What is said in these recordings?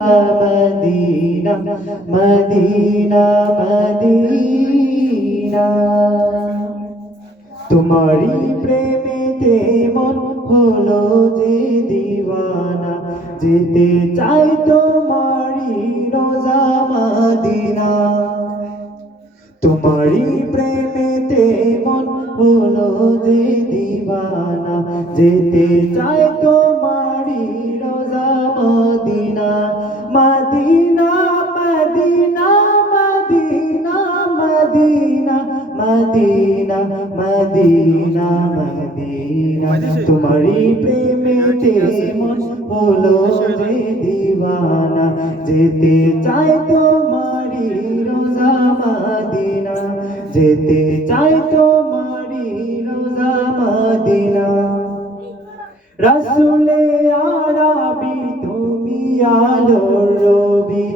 Medina Madina Madina তোমারি প্রেমেতে মন হলো যে দিওয়ানা যেতে চাই তোমারি রোজা মদিনা তোমারি প্রেমেতে মন হলো যে দিওয়ানা যেতে চাই তোমারি রোজা মদিনা মদিনা মদিনা মদিনা মদিনা মদিনা মদিনা মদিনা তোমারি প্রেমেতে মন হলো যে দিওয়ানা যেতে চাই তোমারি রোজা মদিনা যেতে চাই তোমারি রোজা মদিনা রাসূলে আরবি তুমি আলোর রবি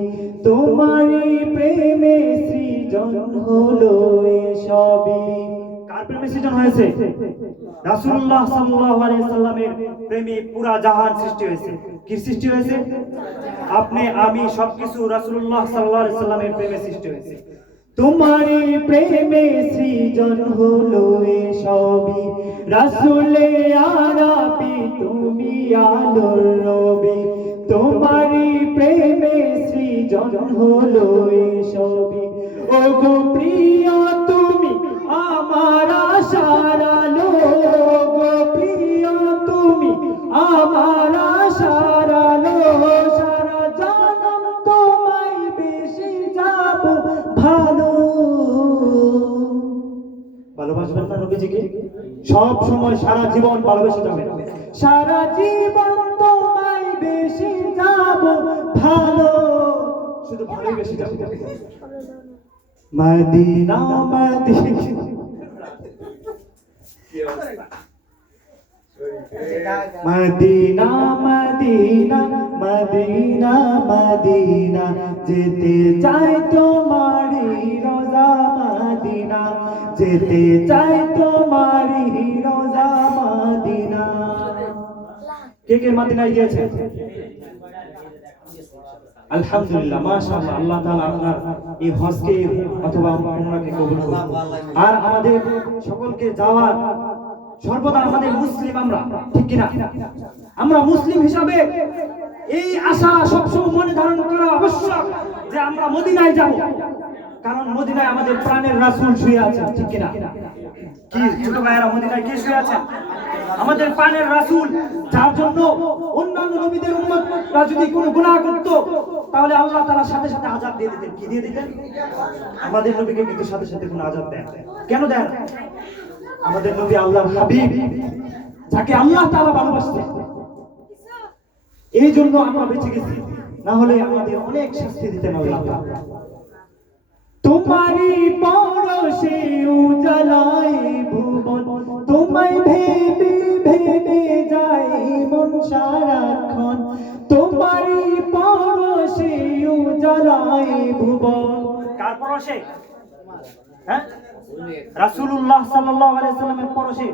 তোমারি প্রেমে সৃজন হলো এসবই। কার প্রেমে সৃজন হয়েছে? রাসূলুল্লাহ সাল্লাল্লাহু আলাইহি সাল্লামের প্রেমে পুরা জাহান সৃষ্টি হয়েছে। কি সৃষ্টি হয়েছে? আপনি আমি সবকিছু রাসূলুল্লাহ সাল্লাল্লাহু আলাইহি সাল্লামের প্রেমে সৃষ্টি হয়েছে। তোমারি প্রেমে সৃজন হলো এসবই রাসূলে আরবি তুমি আলোর রবি তোমারি প্রেমে সৃজন হলো এসবই। ওগো প্রিয় তুমি আমার আশার আলো গো প্রিয় তুমি আমার আশার আলো সারা জনম তোমায় বেশি যাব ভালো। ভালোবাসবেন না নবীজিকে? সব সময় সারা জীবন ভালোবেসে যাবেন। সারা জীবন তোমায় বেশি যাব ভালো, শুধু ভালোবেসে যাব। মদিনা মদিনা মদিনা মদিনা মদিনা মদিনা যেতে চাই তোমারি রোজা মদিনা যেতে চাই তোমারি রোজা মদিনা। কে কে মদিনায় গিয়েছে? আলহামদুলিল্লাহ, মাশাআল্লাহ। আল্লাহ তাআলা আপনার এই হজকে অথবা উমরাকে কবুল করুন। আর আমাদের সকলকে যাওয়ার সর্বদা আমাদের মুসলিম আমরা, ঠিক কিনা? আমরা মুসলিম হিসাবে এই আশা সবসময় মনে ধারণ করা আবশ্যক যে আমরা মদিনায় যাব, কারণ মদিনায় আমাদের প্রাণের রাসূল শুয়ে আছেন, ঠিক কিনা? কি ছোট ভাইয়েরা, মদিনায় কে শুয়ে আছেন? আমাদের প্রাণের রাসূল, যার জন্য অন্যান্য নবীদের উম্মতরা যদি কোনো গুনাহ করত তাহলে আল্লাহ তাআলা সাথে সাথে আযাব দিয়ে দিতেন। কি দিয়ে দিতেন? আমাদের নবীকে কিন্তু সাথে সাথে কোনো আযাব দেন। কেন দেন? আমাদের নবী আল্লাহর হাবিব, যাকে আল্লাহ তাআলা ভালোবাসেন, এই জন্য আমরা বেঁচে গেছি, না হলে আমাদের অনেক শাস্তি দিতেন আল্লাহ তাআলা। তোমারি পরশে উজালাই ভুবন তোমায় ভেবে ভেবে যাই মন সারাক্ষণ তোমারি পরশে উজালাই ভুবন। কার পরশে? হ্যাঁ, রাসূলুল্লাহ সাল্লাল্লাহু আলাইহি সাল্লামের পরশে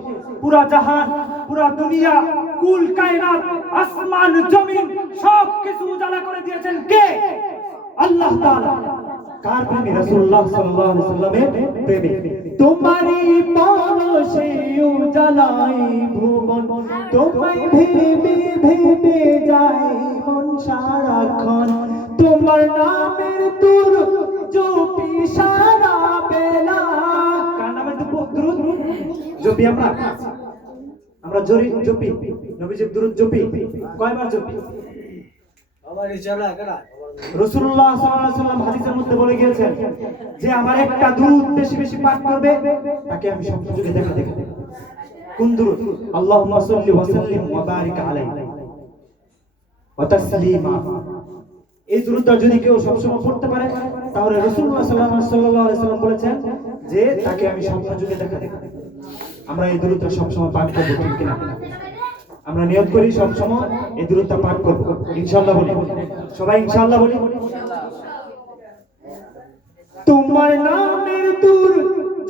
পুরা জাহান, পুরা দুনিয়া, কুল কায়নাত, আসমান জমিন সবকিছু উজালা করে দিয়েছেন কে? আল্লাহ তাআলা। কার প্রেমে? রাসূলুল্লাহ সাল্লাল্লাহু আলাইহি সাল্লামের প্রেমে। তোমারি পরশে উজালাই ভুবন তোমায় ভেবে ভেবে যাই মন সারাক্ষণ তোমার নামের তুর জপি সারা বেলা। কার নামের দুরূদ জপি? আমরা জপি নবীজির দুরূদ জপি। কয়বার জপি? রাসূলুল্লাহ সাল্লাল্লাহু আলাইহি ওয়াসাল্লাম হাদিসের মধ্যে বলে গিয়েছেন যে আমার একটা দুরূদ বেশি বেশি পাঠ করবে তাকে আমি সবযুগে দেখা দেব। কোন দুরূদ? আল্লাহুম্মা সাল্লি ওয়া সাল্লিম ওয়া বারিক আলাইহি ওয়া তাসলিমা। এই দুরূদটা যদি কেউ সবসময় পড়তে পারে তাহলে রাসূলুল্লাহ সাল্লাল্লাহু আলাইহি ওয়াসাল্লাম বলেছেন যে তাকে আমি সবযুগে দেখা দেব। আমরা এই দুরূদটা সবসময় পাঠ করব, ঠিক কিনা? আমরা নিয়ত করি সব সময় এই দুরূদটা পাঠ করব, ইনশাআল্লাহ বলি। সবাই ইনশাআল্লাহ বলি। তোমার নামের দুর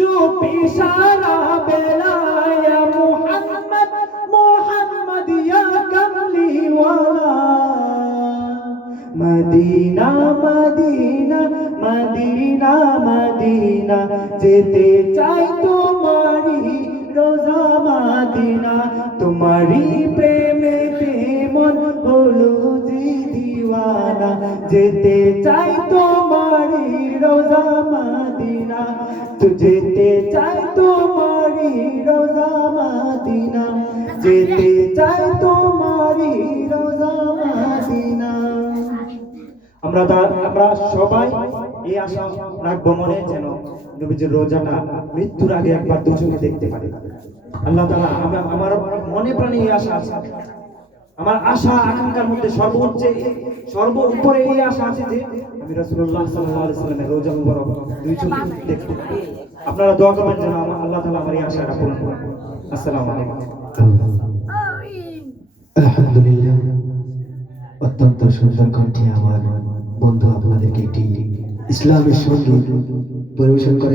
জপি সারা বেলা ইয়া মুহাম্মদ মুহাম্মদ ইয়া কামলি ওয়ালা মদিনা মদিনা মদিনা মদিনা যেতে চাই তোমারি রোজা মদিনা তোমারি প্রেমেতে মন হলো যে দিওয়ানা যেতে চাই তোমারি রোজা মদিনা তো যেতে চাই তোমারি রোজা মদিনা যেতে চাই তোমারি রোজা মদিনা। আমরা সবাই এই আশা রাখবো মনে যেন নবীজির রোজাটা মৃত্যুর আগে একবার দু চোখে দেখতে পারি। আল্লাহ তাআলা আমার মনে প্রাণে এই আশা আছে, আমার আশা আকাঙ্ক্ষার মধ্যে সর্ব উপরে এই আশা আছে যে আমি রাসূলুল্লাহ সাল্লাল্লাহু আলাইহি ওয়াসাল্লামের রোজা মুবারক দুই চোখে দেখতে পারি। আপনারা দোয়া করবেন যেন আল্লাহ তাআলা আমার এই আশাটা পূরণ করেন। আসসালামু আলাইকুম। আলহামদুলিল্লাহ, অত্যন্ত সুন্দর কণ্ঠে আমার বন্ধু আপনাদেরকে একটি ইসলামের সঙ্গীত পরিবেশন করে